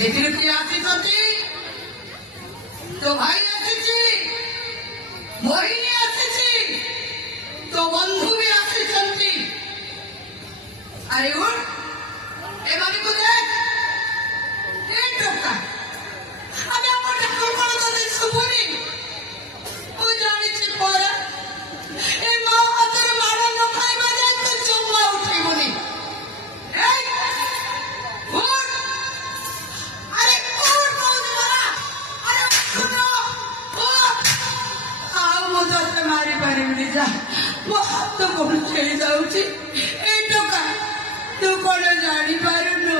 ଦେଖିଲୁ କିଏ ଆସିଛନ୍ତି? ତୋ ଭାଇ ଆସିଛି, ମୋହିନୀ ଆସିଛି, ତୋ ବନ୍ଧୁ ବି ଆସିଛନ୍ତି। ଆରେ ଉଠ, ଏମାନଙ୍କୁ ଦେଖ। ଏ ଟୋକା, ଆମେ ଆମ ଠାକୁର କଣ ତତେ ଶୁଭୁନି? ମୁଁ ଜାଣିଛି ପରା, ଏ ମା ହାତରେ ମାଡ଼ ନ ଖାଇବା ଯାଏ ତୁ ଜମା ଉଠିବୁନି। ମାରିପାରିବିନି, ଯା, ମୋ ହାତ କଣ ଖେଳି ଯାଉଛି। ଏ ଟୋକା, ତୁ କଣ ଜାଣିପାରୁନୁ?